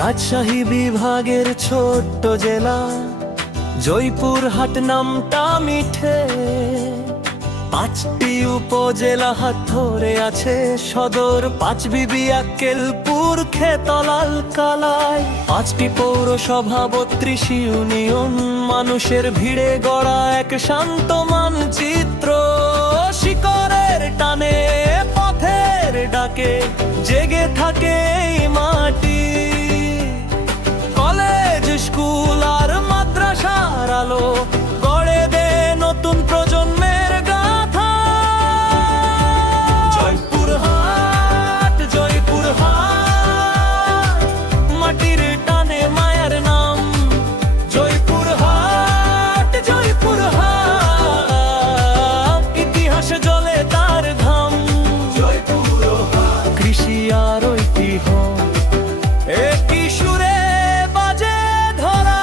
রাজশাহী বিভাগের ছোট্ট জেলা জয়পুরহাট নামটা মিঠে। 5টি উপজেলা হাত ধরে আছে সদর, পাঁচবিবি, আক্কেলপুর, খেতলাল, কালাই। 5টি পৌরসভা, 32 ইউনিয়ন, মানুষের ভিড়ে গড়া এক শান্ত মানচিত্র। শিকড়ের টানে, পথের ডাকে জেগে থাকে এই মাটি। কলেজ, স্কুল আর মাদ্রাসার আলো গড়ে দে নতুন প্রজন্মের গাথা। জয়পুরহাট, জয়পুরহাট, মাটির টানে মায়ার নাম। জয়পুরহাট, জয়পুরহাট, ইতিহাসে জ্বলে তার ধাম। জয়পুরহাট, কৃষি আর ঐতিহ্য একই সুরে বাজে ধরা।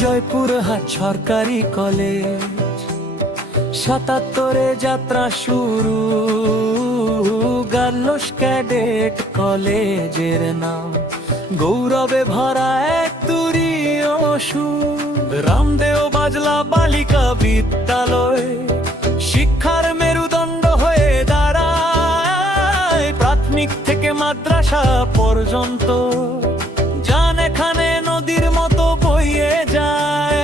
জয়পুরহাট সরকারি কলেজ, 77-এ যাত্রা শুরু। গার্লস ক্যাডেট কলেজের নাম, গৌরবে ভরা এক তুরীয় সুর। রামদেও বাজলা বালিকা বিদ্যালয় শিক্ষার মেরুদণ্ড হয়ে দাঁড়ায়। প্রাথমিক থেকে মাদ্রাসা পর্যন্ত যান এখানে নদীর মতো বইয়ে যায়।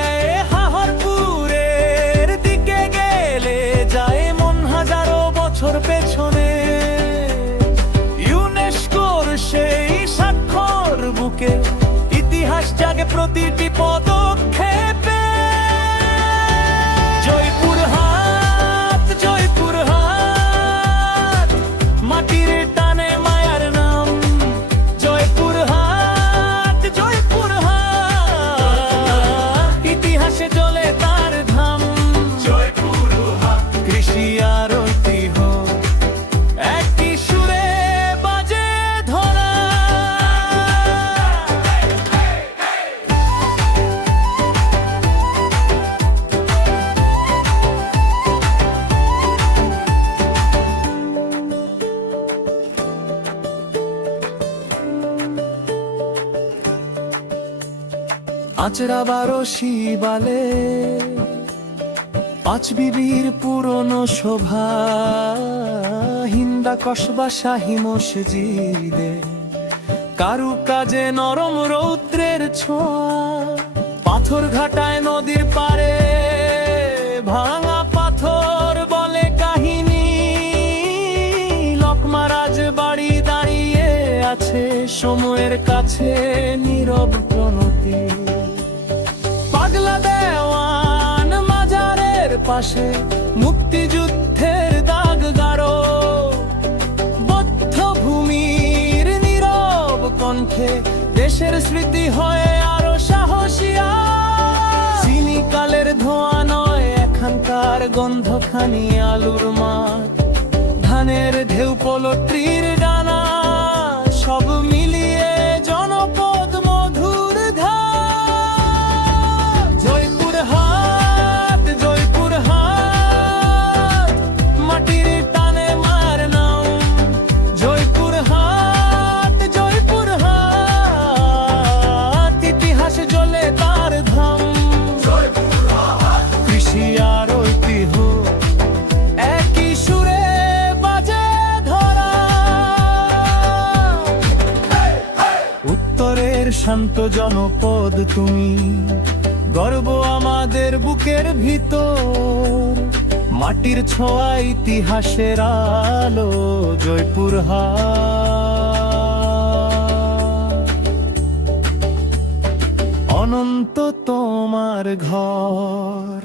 হাহরপুরের দিকে গেলে যায় মন হাজারো বছর পেছনে। ইউনেস্কোর সেই স্বাক্ষর বুকে ইতিহাস জাগে প্রতিটি পদক্ষেপে। জয়পুরহাট, জয়পুরহাট, মাটির টানে মায়ার নাম। জয়পুরহাট, জয়পুরহাট, ইতিহাসে জ্বলে তার ধাম। জয়পুরহাট, কৃষি আর ঐতিহ্য একই সুরে বাজে ধরা। আচরা বারোশি বালে, পাঁচবিবির পুরনো শোভা। হিন্দা কসবা শাহী মসজিদে কারু কাজে নরম রৌদ্রের ছোঁয়া। পাথর ঘাটায় নদীর পারে ভাঙা পাথর বলে কাহিনী। লকমা রাজবাড়ি দাঁড়িয়ে আছে সময়ের কাছে নীরব প্রণতি। পাগলা দেওয়ান মাজারের পাশে মুক্তিযুদ্ধের দাগ গাঢ়। বদ্ধ ভূমির নীরব কণ্ঠে দেশের স্মৃতি হয়ে আরো সাহসিয়া। চিনিকালের ধোঁয়া নয় এখানকার গন্ধখানি আলুর মাঠ। ধানের ঢেউ, পোলট্রির ডানা, সব মিলিয়ে জনপদ মধুর ধাম। জয়পুরহাট, জয়পুরহাট, মাটির টানে মার নাম। জয়পুরহাট, জয়পুরহাট, ইতিহাসে জ্বলে তার ধাম। জয়পুরহাট, কৃষি আর ঐতিহ্য একই সুরে বাজে ধরা। উত্তরের শান্ত জনপদ তুমি, গর্ব আমাদের বুকের ভিতর। মাটির ছোঁয়া, ইতিহাসের আলো, জয়পুরহাট অনন্ত তোমার ঘর।